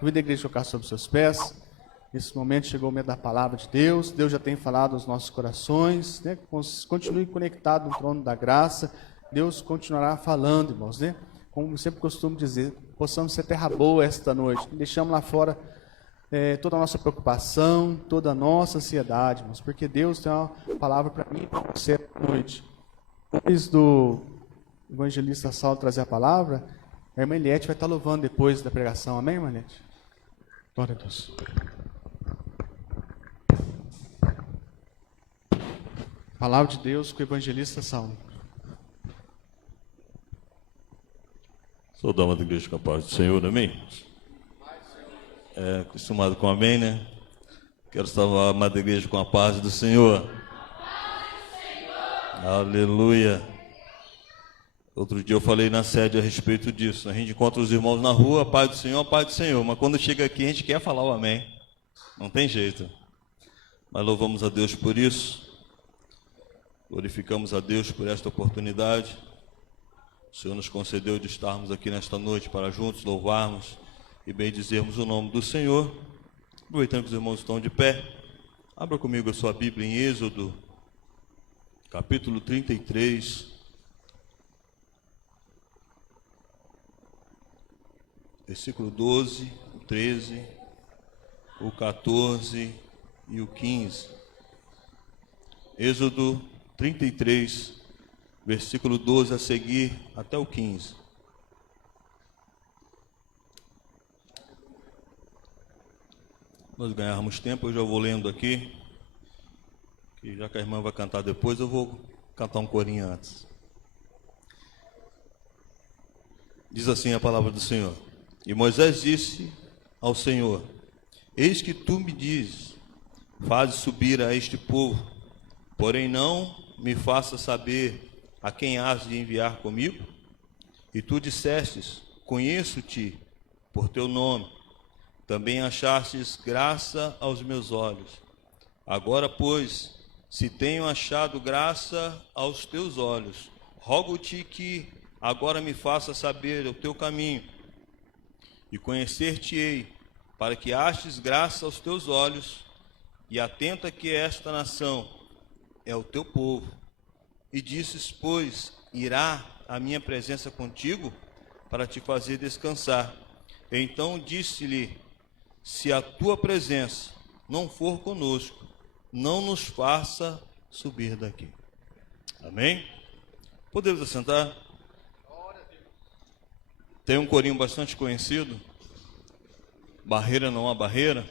Convido a igreja a colocar sobre os seus pés. Nesse momento chegou o momento da palavra de Deus. Deus já tem falado aos nossos corações, né? Continue conectado no trono da graça. Deus continuará falando, irmãos, né? Como eu sempre costumo dizer, possamos ser terra boa esta noite. Deixamos lá fora toda a nossa preocupação, toda a nossa ansiedade, irmãos, porque Deus tem uma palavra para mim e para você esta noite. Depois do evangelista Saulo trazer a palavra, a irmã Eliette vai estar louvando depois da pregação. Amém, irmã Eliette? Glória a Deus. Palavra de Deus com o evangelista Saulo. Sou dama da igreja com a paz do Senhor, amém? Acostumado com amém, né? Quero salvar a amada igreja com a paz do Senhor. Aleluia. Outro dia eu falei na sede a respeito disso. A gente encontra os irmãos na rua, a paz do Senhor, a paz do Senhor. Mas quando chega aqui a gente quer falar o amém. Não tem jeito. Mas louvamos a Deus por isso. Glorificamos a Deus por esta oportunidade. O Senhor nos concedeu de estarmos aqui nesta noite para juntos louvarmos e bendizermos o nome do Senhor. Aproveitando que os irmãos estão de pé, abra comigo a sua Bíblia em Êxodo, capítulo 33, versículo 12, o 13, o 14 e o 15. Êxodo 33, versículo 12 a seguir até o 15. Nós ganharmos tempo, eu já vou lendo aqui, que já que a irmã vai cantar depois, eu vou cantar um corinho antes. Diz assim a palavra do Senhor: E Moisés disse ao Senhor: Eis que tu me dizes, faze subir a este povo, porém não me faça saber a quem has de enviar comigo? E tu dissestes: Conheço-te por teu nome, também achastes graça aos meus olhos. Agora, pois, se tenho achado graça aos teus olhos, rogo-te que agora me faça saber o teu caminho, e conhecer-te-ei, para que aches graça aos teus olhos, e atenta que esta nação é o teu povo. E disses, pois, irá a minha presença contigo, para te fazer descansar. Então disse-lhe: Se a tua presença não for conosco, não nos faça subir daqui. Amém? Podemos assentar? Tem um corinho bastante conhecido, Barreira não há barreira.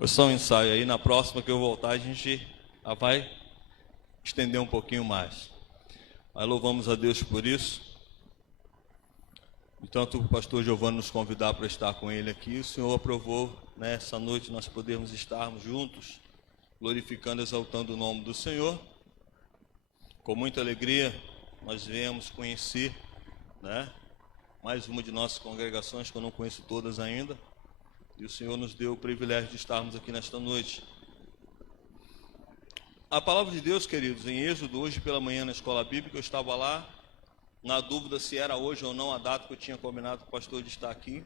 Foi só um ensaio aí, na próxima que eu voltar a gente vai estender um pouquinho mais. Mas louvamos a Deus por isso. E tanto o pastor Giovanni nos convidar para estar com ele aqui, o Senhor aprovou, né, essa noite nós podermos estarmos juntos, glorificando, exaltando o nome do Senhor. Com muita alegria, nós viemos conhecer, né, mais uma de nossas congregações, que eu não conheço todas ainda, e o Senhor nos deu o privilégio de estarmos aqui nesta noite. A palavra de Deus, queridos, em Êxodo, hoje pela manhã na escola bíblica, eu estava lá, na dúvida se era hoje ou não a data que eu tinha combinado com o pastor de estar aqui.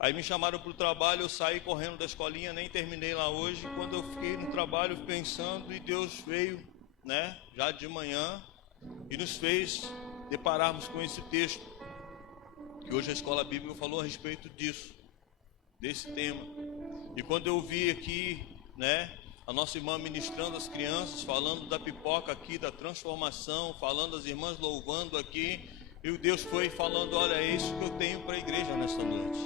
Aí me chamaram para o trabalho, eu saí correndo da escolinha, nem terminei lá hoje. Quando eu fiquei no trabalho pensando, e Deus veio, né, já de manhã, e nos fez depararmos com esse texto, que hoje a escola bíblica falou a respeito disso, desse tema. E quando eu vi aqui, né, a nossa irmã ministrando as crianças, falando da pipoca aqui, da transformação, falando as irmãs louvando aqui, e o Deus foi falando, olha, é isso que eu tenho para a igreja nesta noite.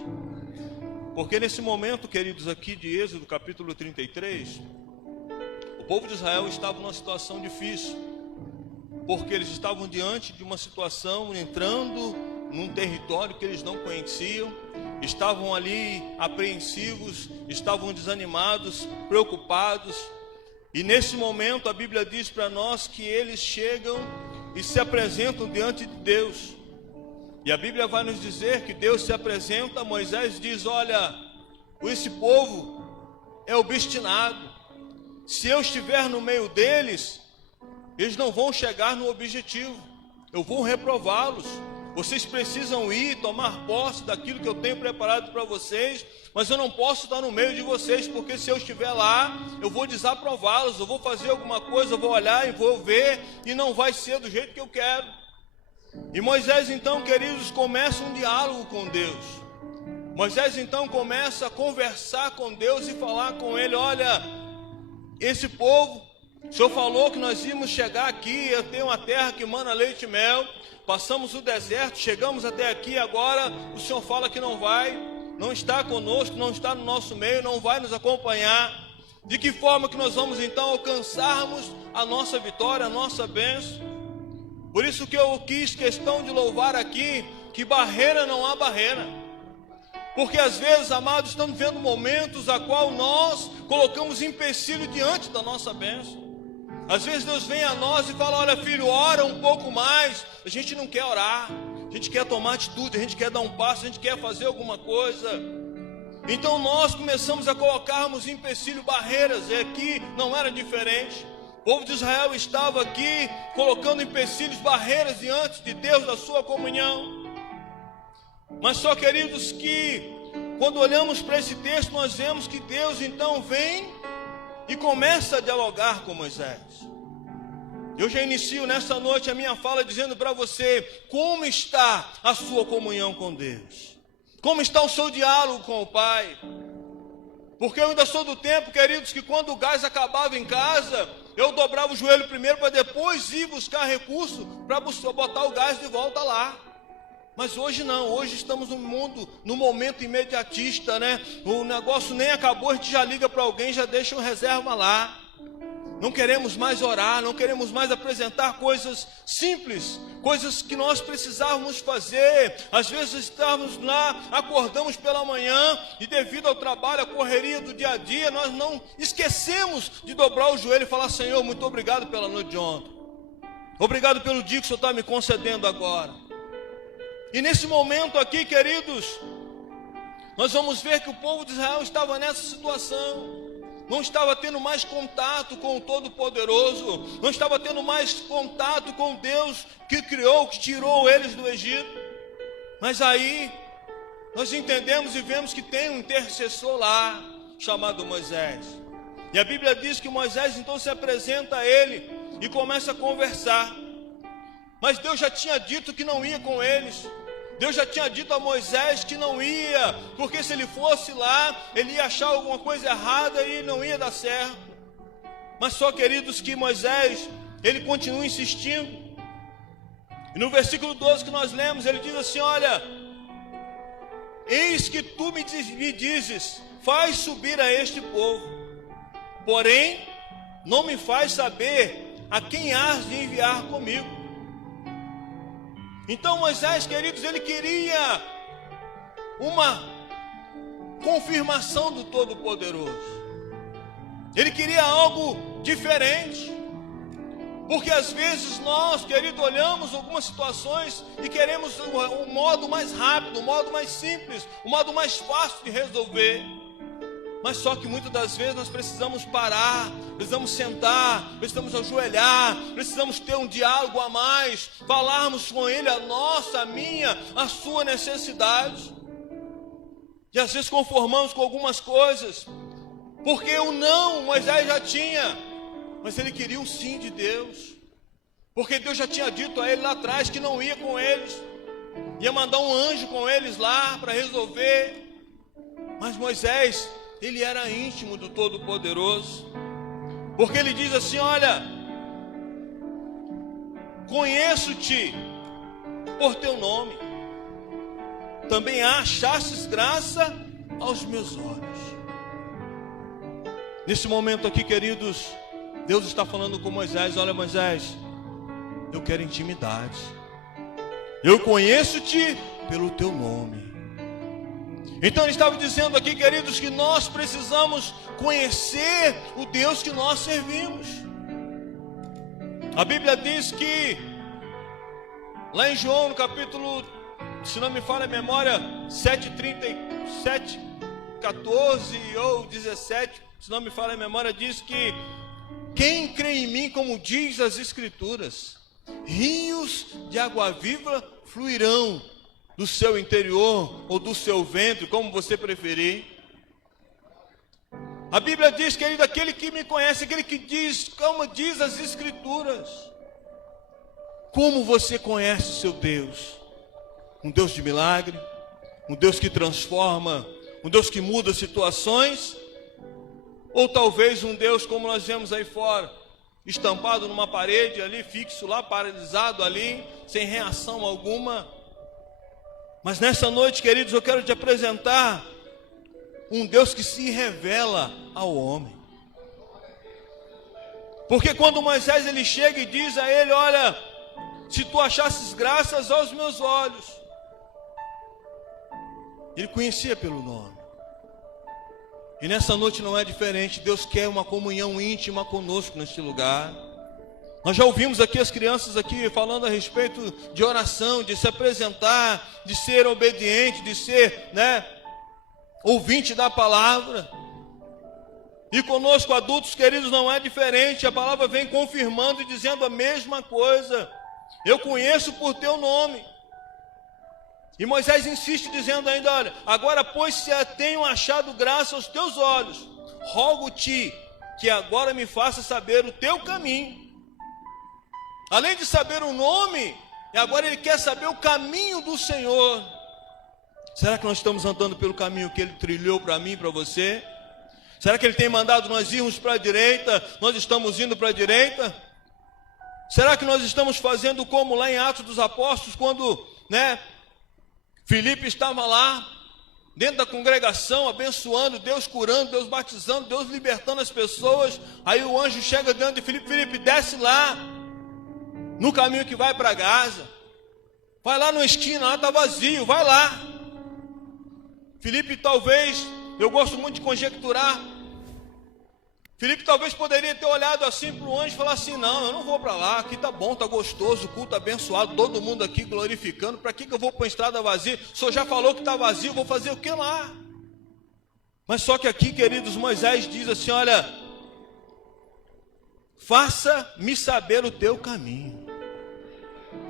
Porque nesse momento, queridos, aqui de Êxodo, capítulo 33, o povo de Israel estava numa situação difícil, porque eles estavam diante de uma situação, entrando num território que eles não conheciam, estavam ali apreensivos, estavam desanimados, preocupados, e nesse momento a Bíblia diz para nós que eles chegam e se apresentam diante de Deus, e a Bíblia vai nos dizer que Deus se apresenta, Moisés diz, olha, esse povo é obstinado, se eu estiver no meio deles, eles não vão chegar no objetivo, eu vou reprová-los. Vocês precisam ir, tomar posse daquilo que eu tenho preparado para vocês, mas eu não posso estar no meio de vocês, porque se eu estiver lá, eu vou desaprová-los, eu vou fazer alguma coisa, eu vou olhar e vou ver, e não vai ser do jeito que eu quero. E Moisés então, queridos, começa um diálogo com Deus. Moisés então começa a conversar com Deus e falar com ele, olha, esse povo, o Senhor falou que nós íamos chegar aqui, eu tenho uma terra que mana leite e mel, passamos o deserto, chegamos até aqui, agora o Senhor fala que não vai, não está conosco, não está no nosso meio, não vai nos acompanhar. De que forma que nós vamos então alcançarmos a nossa vitória, a nossa bênção? Por isso que eu quis questão de louvar aqui, que barreira não há barreira. Porque às vezes, amados, estamos vendo momentos a qual nós colocamos empecilho diante da nossa bênção. Às vezes Deus vem a nós e fala, olha filho, ora um pouco mais. A gente não quer orar, a gente quer tomar atitude, a gente quer dar um passo, a gente quer fazer alguma coisa. Então nós começamos a colocarmos empecilho, barreiras, e aqui não era diferente. O povo de Israel estava aqui colocando empecilhos, barreiras diante de Deus, da sua comunhão. Mas só, queridos, que quando olhamos para esse texto, nós vemos que Deus então vem e começa a dialogar com Moisés. Eu já inicio nessa noite a minha fala dizendo para você, como está a sua comunhão com Deus? Como está o seu diálogo com o Pai? Porque eu ainda sou do tempo, queridos, que quando o gás acabava em casa, eu dobrava o joelho primeiro para depois ir buscar recurso para botar o gás de volta lá. Mas hoje não, hoje estamos num mundo, num momento imediatista, né? O negócio nem acabou, a gente já liga para alguém, já deixa uma reserva lá. Não queremos mais orar, não queremos mais apresentar coisas simples, coisas que nós precisávamos fazer. Às vezes estamos lá, acordamos pela manhã e devido ao trabalho, a correria do dia a dia, nós não esquecemos de dobrar o joelho e falar, Senhor, muito obrigado pela noite de ontem. Obrigado pelo dia que o Senhor está me concedendo agora. E nesse momento aqui, queridos, nós vamos ver que o povo de Israel estava nessa situação. Não estava tendo mais contato com o Todo-Poderoso, não estava tendo mais contato com Deus que criou, que tirou eles do Egito. Mas aí, nós entendemos e vemos que tem um intercessor lá, chamado Moisés. E a Bíblia diz que Moisés então se apresenta a ele e começa a conversar. Mas Deus já tinha dito que não ia com eles. Deus já tinha dito a Moisés que não ia, porque se ele fosse lá, ele ia achar alguma coisa errada e não ia dar certo. Mas só, queridos, que Moisés, ele continua insistindo. E no versículo 12 que nós lemos, ele diz assim, olha, eis que tu me dizes, faz subir a este povo, porém não me faz saber a quem has de enviar comigo. Então Moisés, queridos, ele queria uma confirmação do Todo-Poderoso. Ele queria algo diferente. Porque às vezes nós, querido, olhamos algumas situações e queremos o modo mais rápido, o modo mais simples, o modo mais fácil de resolver. Mas só que muitas das vezes nós precisamos parar, precisamos sentar, precisamos ajoelhar, precisamos ter um diálogo a mais, falarmos com Ele a nossa, a minha, a sua necessidade. E às vezes conformamos com algumas coisas, porque o não Moisés já tinha, mas ele queria o sim de Deus, porque Deus já tinha dito a ele lá atrás que não ia com eles, ia mandar um anjo com eles lá para resolver. Mas Moisés, ele era íntimo do Todo-Poderoso, porque ele diz assim: olha, conheço-te por teu nome, também achastes graça aos meus olhos. Nesse momento aqui, queridos, Deus está falando com Moisés: olha, Moisés, eu quero intimidade, eu conheço-te pelo teu nome. Então ele estava dizendo aqui, queridos, que nós precisamos conhecer o Deus que nós servimos. A Bíblia diz que lá em João, no capítulo, se não me falha a memória, 7:37, 14 ou 17, se não me falha a memória, diz que quem crê em mim, como diz as Escrituras, rios de água viva fluirão do seu interior ou do seu ventre, como você preferir. A Bíblia diz, querido, aquele que me conhece, aquele que diz, como diz as Escrituras. Como você conhece o seu Deus? Um Deus de milagre, um Deus que transforma, um Deus que muda situações, ou talvez um Deus como nós vemos aí fora, estampado numa parede ali, fixo lá, paralisado ali, sem reação alguma. Mas nessa noite, queridos, eu quero te apresentar um Deus que se revela ao homem. Porque quando Moisés ele chega e diz a ele: olha, se tu achasses graças aos meus olhos, ele conhecia pelo nome. E nessa noite não é diferente. Deus quer uma comunhão íntima conosco neste lugar. Nós já ouvimos aqui as crianças aqui falando a respeito de oração, de se apresentar, de ser obediente, de ser, ouvinte da palavra. E conosco, adultos queridos, não é diferente. A palavra vem confirmando e dizendo a mesma coisa: eu conheço por teu nome. E Moisés insiste dizendo ainda: olha, agora pois se tenho achado graça aos teus olhos, rogo-te que agora me faça saber o teu caminho. Além de saber o nome, agora ele quer saber o caminho do Senhor. Será que nós estamos andando pelo caminho que ele trilhou para mim e para você? Será que ele tem mandado nós irmos para a direita? Nós estamos indo para a direita? Será que nós estamos fazendo como lá em Atos dos Apóstolos, quando, Filipe estava lá, dentro da congregação, abençoando, Deus curando, Deus batizando, Deus libertando as pessoas. Aí o anjo chega diante de Filipe: Filipe, desce lá, no caminho que vai para Gaza. Vai lá na esquina, lá está vazio, vai lá. Filipe talvez, eu gosto muito de conjecturar, Filipe talvez poderia ter olhado assim para o anjo e falar assim: não, eu não vou para lá, aqui está bom, está gostoso, o culto abençoado, todo mundo aqui glorificando, para que eu vou para uma estrada vazia? O senhor já falou que está vazio, vou fazer o que lá? Mas só que aqui, queridos, Moisés diz assim: olha, faça-me saber o teu caminho.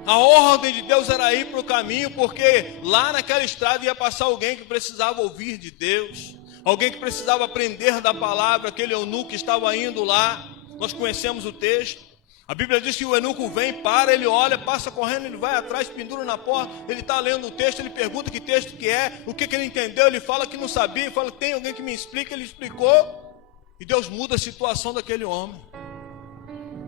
A ordem de Deus era ir para o caminho, porque lá naquela estrada ia passar alguém que precisava ouvir de Deus, alguém que precisava aprender da palavra. Aquele eunuco estava indo lá, nós conhecemos o texto. A Bíblia diz que o eunuco vem, para, ele olha, passa correndo, ele vai atrás, pendura na porta, ele está lendo o texto, ele pergunta que texto que é, o que ele entendeu, ele fala que não sabia, ele fala: tem alguém que me explica, ele explicou, e Deus muda a situação daquele homem.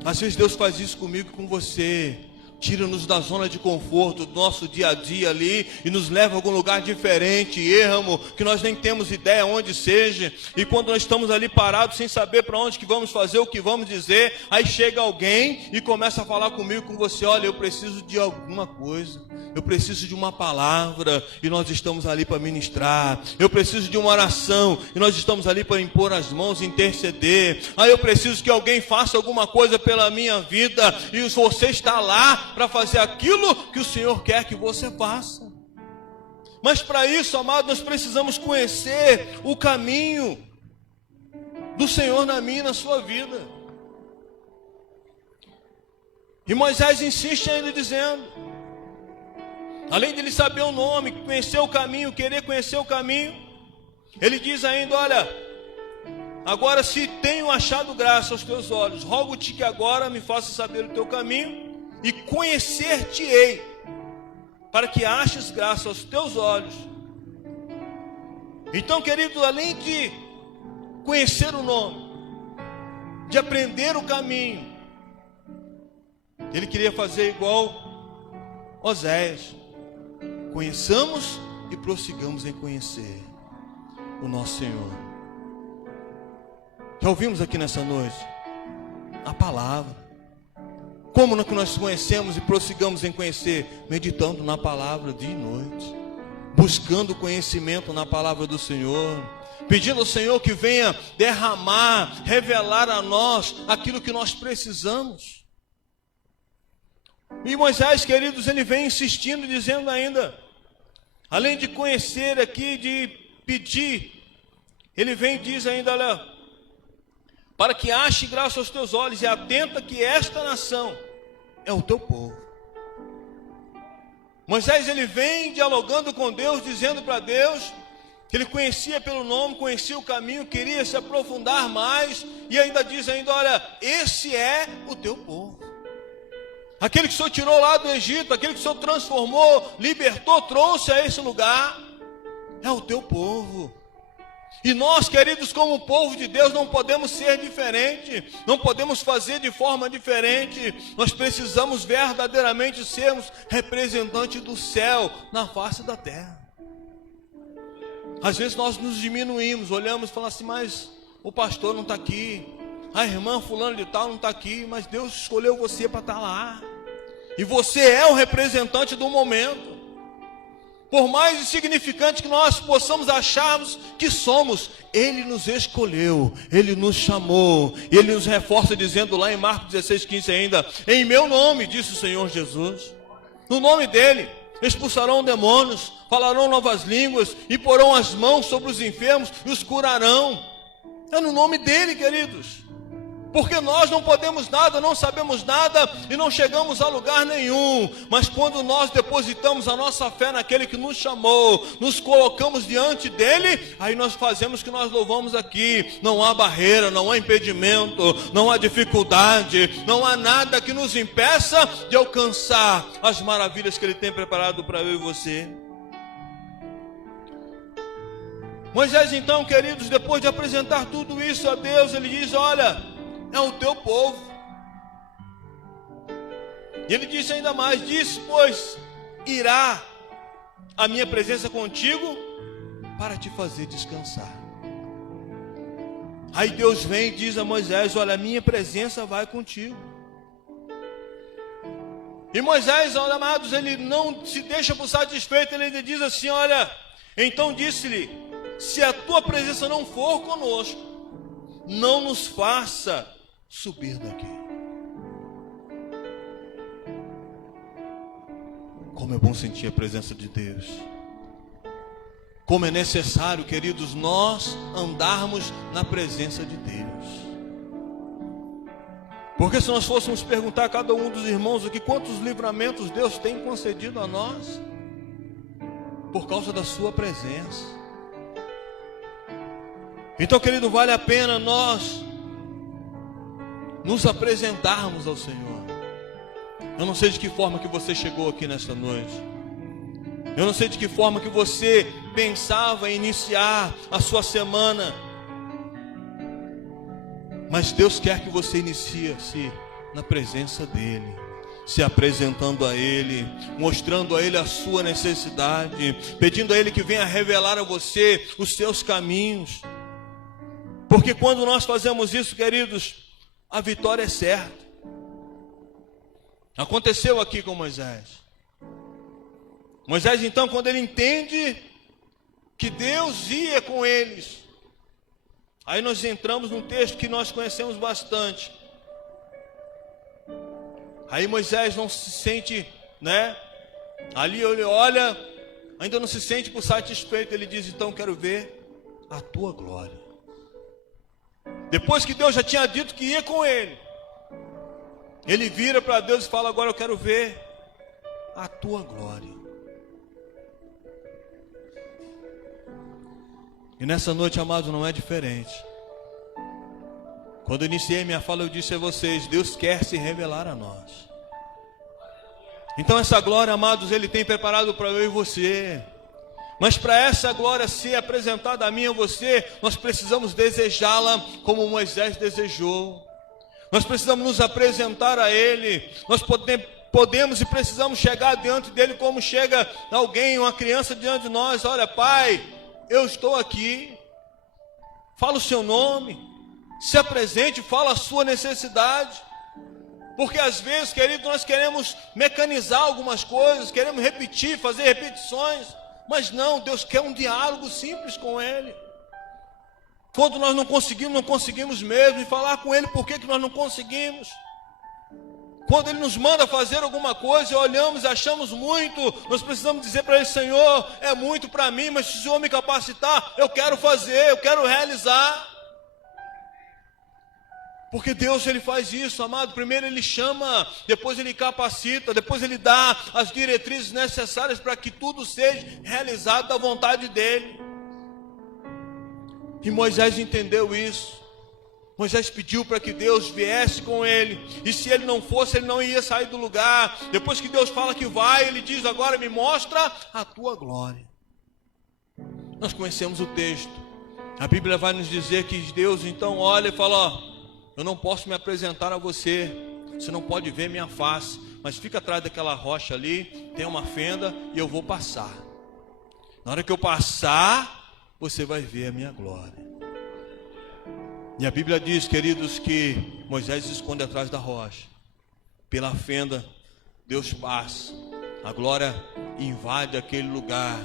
Às vezes Deus faz isso comigo e com você. tira-nos da zona de conforto do nosso dia a dia ali e nos leva a algum lugar diferente, ermo, que nós nem temos ideia onde seja. E quando nós estamos ali parados sem saber para onde que vamos fazer, o que vamos dizer, aí chega alguém e começa a falar comigo, com você: olha, eu preciso de alguma coisa, eu preciso de uma palavra, e nós estamos ali para ministrar. Eu preciso de uma oração, e nós estamos ali para impor as mãos e interceder. Aí eu preciso que alguém faça alguma coisa pela minha vida, e você está lá para fazer aquilo que o Senhor quer que você faça. Mas para isso, amado, nós precisamos conhecer o caminho do Senhor na minha e na sua vida. E Moisés insiste ainda dizendo, além de ele saber o nome, conhecer o caminho, querer conhecer o caminho, ele diz ainda: olha, agora se tenho achado graça aos teus olhos, rogo-te que agora me faça saber o teu caminho e conhecer-te-ei, para que aches graça aos teus olhos. Então, querido, além de conhecer o nome, de aprender o caminho, ele queria fazer igual Oséias: conheçamos e prossigamos em conhecer o nosso Senhor. Já ouvimos aqui nessa noite a palavra. Como que nós conhecemos e prossigamos em conhecer? Meditando na palavra dia e noite, buscando conhecimento na palavra do Senhor, pedindo ao Senhor que venha derramar, revelar a nós aquilo que nós precisamos. E Moisés, queridos, ele vem insistindo, dizendo ainda, além de conhecer aqui, de pedir, ele vem e diz ainda: olha, para que ache graça aos teus olhos, e atenta que esta nação é o teu povo. Moisés, ele vem dialogando com Deus, dizendo para Deus que ele conhecia pelo nome, conhecia o caminho, queria se aprofundar mais, e ainda diz ainda: olha, esse é o teu povo. Aquele que o Senhor tirou lá do Egito, aquele que o Senhor transformou, libertou, trouxe a esse lugar, é o teu povo. E nós, queridos, como povo de Deus, não podemos ser diferente, não podemos fazer de forma diferente. Nós precisamos verdadeiramente sermos representantes do céu na face da terra. Às vezes nós nos diminuímos, olhamos e falamos assim: mas o pastor não está aqui, a irmã fulano de tal não está aqui, mas Deus escolheu você para estar lá, e você é o representante do momento. Por mais insignificante que nós possamos acharmos que somos, Ele nos escolheu, Ele nos chamou, e Ele nos reforça dizendo lá em Marcos 16:15 ainda: em meu nome, disse o Senhor Jesus, no nome dEle expulsarão demônios, falarão novas línguas, e porão as mãos sobre os enfermos e os curarão. É no nome dEle, queridos. Porque nós não podemos nada, não sabemos nada e não chegamos a lugar nenhum. Mas quando nós depositamos a nossa fé naquele que nos chamou, nos colocamos diante dele, aí nós fazemos o que nós louvamos aqui. Não há barreira, não há impedimento, não há dificuldade, não há nada que nos impeça de alcançar as maravilhas que ele tem preparado para eu e você. Moisés, então, queridos, depois de apresentar tudo isso a Deus, ele diz: olha, é o teu povo. E ele disse ainda mais: diz, pois, irá a minha presença contigo para te fazer descansar. Aí Deus vem e diz a Moisés: olha, a minha presença vai contigo. E Moisés, olha, amados, ele não se deixa por satisfeito, ele diz assim: olha, então disse-lhe: se a tua presença não for conosco, não nos faça subir daqui. Como é bom sentir a presença de Deus. Como é necessário, queridos, nós andarmos na presença de Deus. Porque se nós fôssemos perguntar a cada um dos irmãos aqui quantos livramentos Deus tem concedido a nós, por causa da sua presença. Então, querido, vale a pena nós nos apresentarmos ao Senhor. Eu não sei de que forma que você chegou aqui nesta noite. Eu não sei de que forma que você pensava em iniciar a sua semana. Mas Deus quer que você inicie-se na presença dEle. se apresentando a Ele, mostrando a Ele a sua necessidade, pedindo a Ele que venha revelar a você os seus caminhos. Porque quando nós fazemos isso, queridos, a vitória é certa. Aconteceu aqui com Moisés. Moisés, então, quando ele entende que Deus ia com eles, aí nós entramos num texto que nós conhecemos bastante. Aí Moisés não se sente, ali ele olha, ainda não se sente por satisfeito. Ele diz, então quero ver a tua glória. Depois que Deus já tinha dito que ia com ele, ele vira para Deus e fala, agora eu quero ver a tua glória. E nessa noite, amados, não é diferente. Quando eu iniciei minha fala, eu disse a vocês, Deus quer se revelar a nós. Então essa glória, amados, Ele tem preparado para eu e você. Mas para essa glória ser apresentada a mim e a você, nós precisamos desejá-la como Moisés desejou. Nós precisamos nos apresentar a Ele. Nós podemos e precisamos chegar diante dEle como chega alguém, uma criança diante de nós. Olha, Pai, eu estou aqui. Fala o seu nome. Se apresente, fala a sua necessidade. Porque às vezes, querido, nós queremos mecanizar algumas coisas, queremos repetir, fazer repetições. Mas não, Deus quer um diálogo simples com Ele. Quando nós não conseguimos mesmo. E falar com Ele por que nós não conseguimos. Quando Ele nos manda fazer alguma coisa e olhamos e achamos muito, nós precisamos dizer para Ele, Senhor, é muito para mim, mas se o Senhor me capacitar, eu quero fazer, eu quero realizar. Porque Deus, Ele faz isso, amado. Primeiro Ele chama, depois Ele capacita, depois Ele dá as diretrizes necessárias para que tudo seja realizado da vontade dEle. E Moisés entendeu isso. Moisés pediu para que Deus viesse com ele. E se ele não fosse, ele não ia sair do lugar. Depois que Deus fala que vai, ele diz, agora me mostra a tua glória. Nós conhecemos o texto. A Bíblia vai nos dizer que Deus então olha e fala, ó, eu não posso me apresentar a você, você não pode ver minha face, mas fica atrás daquela rocha ali, tem uma fenda e eu vou passar. Na hora que eu passar, você vai ver a minha glória. E a Bíblia diz, queridos, que Moisés se esconde atrás da rocha. Pela fenda, Deus passa, a glória invade aquele lugar.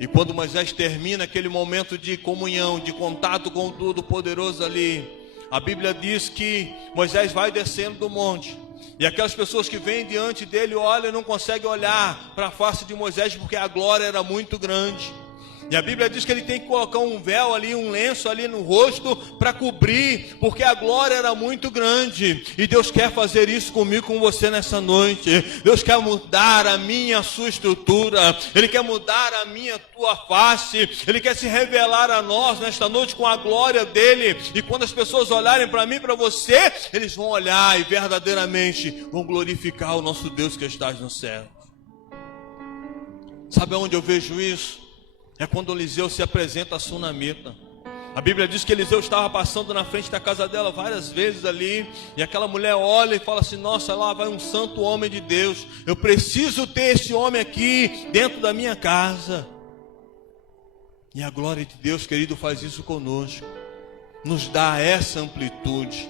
E quando Moisés termina aquele momento de comunhão, de contato com o Todo-Poderoso ali, a Bíblia diz que Moisés vai descendo do monte. E aquelas pessoas que vêm diante dele olham e não conseguem olhar para a face de Moisés, porque a glória era muito grande. E a Bíblia diz que ele tem que colocar um véu ali, um lenço ali no rosto para cobrir, porque a glória era muito grande. E Deus quer fazer isso comigo, com você nessa noite. Deus quer mudar a minha, a sua estrutura. Ele quer mudar a minha, a tua face. Ele quer se revelar a nós nesta noite com a glória dele. E quando as pessoas olharem para mim, para você, eles vão olhar e verdadeiramente vão glorificar o nosso Deus que está no céu. Sabe aonde eu vejo isso? É quando Eliseu se apresenta a Sunamita. A Bíblia diz que Eliseu estava passando na frente da casa dela várias vezes ali. E aquela mulher olha e fala assim, nossa, lá vai um santo homem de Deus. Eu preciso ter esse homem aqui dentro da minha casa. E a glória de Deus, querido, faz isso conosco. Nos dá essa amplitude.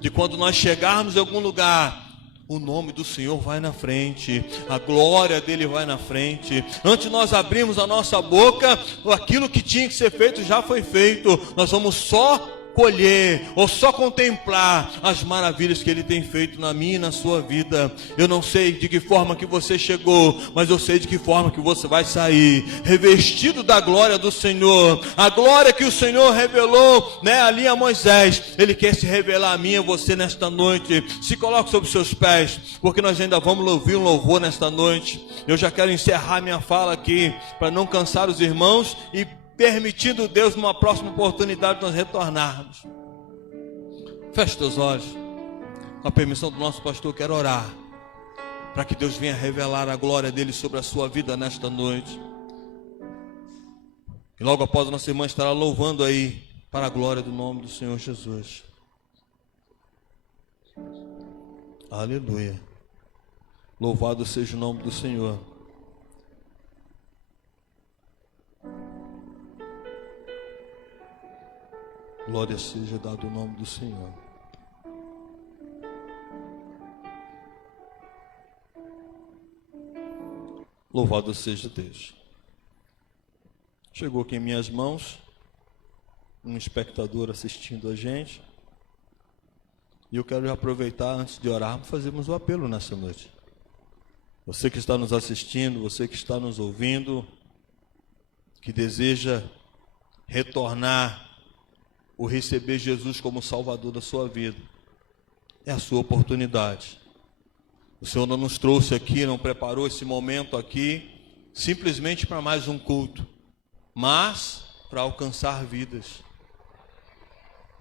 De quando nós chegarmos em algum lugar, o nome do Senhor vai na frente, a glória dele vai na frente. Antes de nós abrirmos a nossa boca, aquilo que tinha que ser feito já foi feito. Nós vamos só colher ou só contemplar as maravilhas que ele tem feito na minha e na sua vida. Eu não sei de que forma que você chegou, mas eu sei de que forma que você vai sair, revestido da glória do Senhor. A glória que o Senhor revelou, ali a Moisés, ele quer se revelar a mim e a você nesta noite. Se coloque sobre os seus pés, porque nós ainda vamos ouvir um louvor nesta noite. Eu já quero encerrar minha fala aqui, para não cansar os irmãos e permitindo Deus, numa próxima oportunidade, nós retornarmos. Feche teus olhos. Com a permissão do nosso pastor, quero orar para que Deus venha revelar a glória dele sobre a sua vida nesta noite. E logo após a nossa irmã estará louvando aí para a glória do nome do Senhor Jesus. Aleluia. Louvado seja o nome do Senhor. Glória seja dado o nome do Senhor. Louvado seja Deus. Chegou aqui em minhas mãos um espectador assistindo a gente. E eu quero aproveitar, antes de orarmos, fazermos o apelo nessa noite. Você que está nos assistindo, você que está nos ouvindo, que deseja retornar ou receber Jesus como Salvador da sua vida, é a sua oportunidade. O Senhor não nos trouxe aqui, não preparou esse momento aqui, simplesmente para mais um culto, mas para alcançar vidas.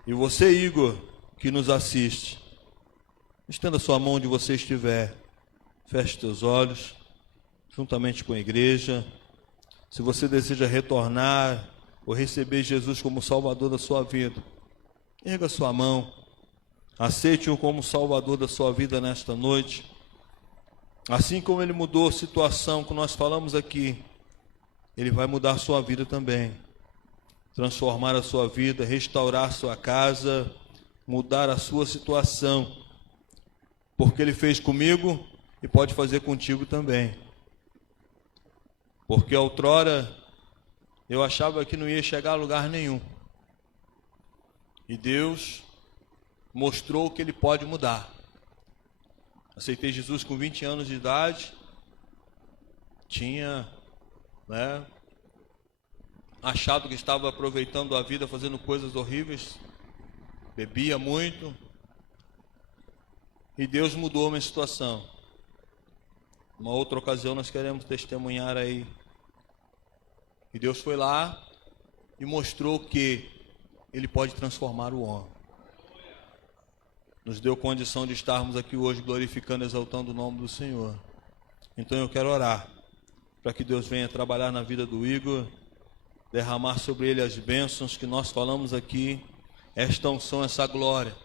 E você, Igor, que nos assiste, estenda sua mão onde você estiver, feche teus olhos, juntamente com a igreja. Se você deseja retornar ou receber Jesus como Salvador da sua vida, erga sua mão, aceite-o como Salvador da sua vida nesta noite. Assim como Ele mudou a situação que nós falamos aqui, Ele vai mudar a sua vida também, transformar a sua vida, restaurar a sua casa, mudar a sua situação, porque Ele fez comigo e pode fazer contigo também. Porque outrora eu achava que não ia chegar a lugar nenhum, e Deus mostrou que Ele pode mudar. Aceitei Jesus com 20 anos de idade, tinha, achado que estava aproveitando a vida fazendo coisas horríveis, bebia muito, e Deus mudou a minha situação. Uma outra ocasião nós queremos testemunhar aí, e Deus foi lá e mostrou que Ele pode transformar o homem. Nos deu condição de estarmos aqui hoje glorificando e exaltando o nome do Senhor. Então eu quero orar para que Deus venha trabalhar na vida do Igor, derramar sobre ele as bênçãos que nós falamos aqui, esta unção, essa glória.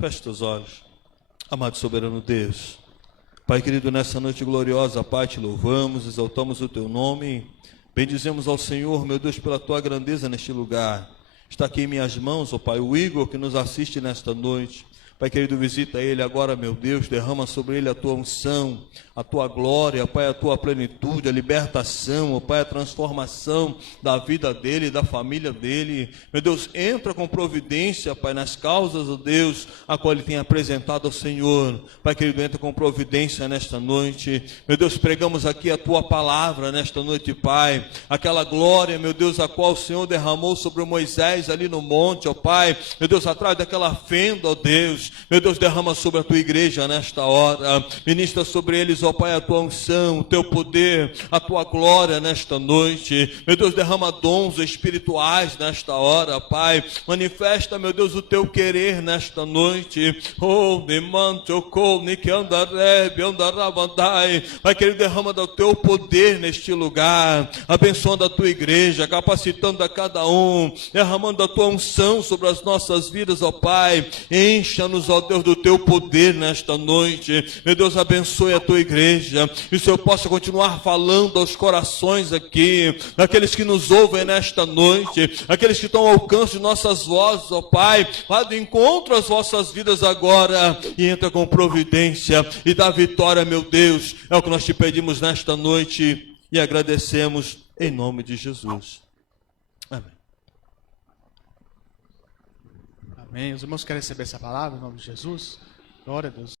Feche teus olhos. Amado soberano Deus, Pai querido, nessa noite gloriosa, Pai, te louvamos, exaltamos o teu nome, bendizemos ao Senhor, meu Deus, pela tua grandeza neste lugar. Está aqui em minhas mãos, ó Pai, o Igor que nos assiste nesta noite. Pai querido, visita ele agora, meu Deus, derrama sobre ele a tua unção, a tua glória, Pai, a tua plenitude, a libertação, ó Pai, a transformação da vida dele, da família dele. Meu Deus, entra com providência, Pai, nas causas, ó Deus, a qual ele tem apresentado ao Senhor. Pai querido, entra com providência nesta noite. Meu Deus, pregamos aqui a tua palavra nesta noite, Pai. Aquela glória, meu Deus, a qual o Senhor derramou sobre Moisés ali no monte, ó Pai. Meu Deus, atrás daquela fenda, ó Deus. Meu Deus, derrama sobre a tua igreja nesta hora, ministra sobre eles, ó Pai, a tua unção, o teu poder, a tua glória nesta noite. Meu Deus, derrama dons espirituais nesta hora, Pai, manifesta, meu Deus, o teu querer nesta noite. Oh, Pai querido, derrama do teu poder neste lugar, abençoando a tua igreja, capacitando a cada um, derramando a tua unção sobre as nossas vidas, ó Pai. Encha-nos, ó Deus, do teu poder nesta noite. Meu Deus, abençoe a tua igreja, e o Senhor possa continuar falando aos corações aqui, daqueles que nos ouvem nesta noite, aqueles que estão ao alcance de nossas vozes, ó Pai. Vá de encontro às vossas vidas agora, e entra com providência, e dá vitória, meu Deus. É o que nós te pedimos nesta noite, e agradecemos em nome de Jesus. Amém. Amém. Os irmãos querem receber essa palavra em nome de Jesus? Glória a Deus.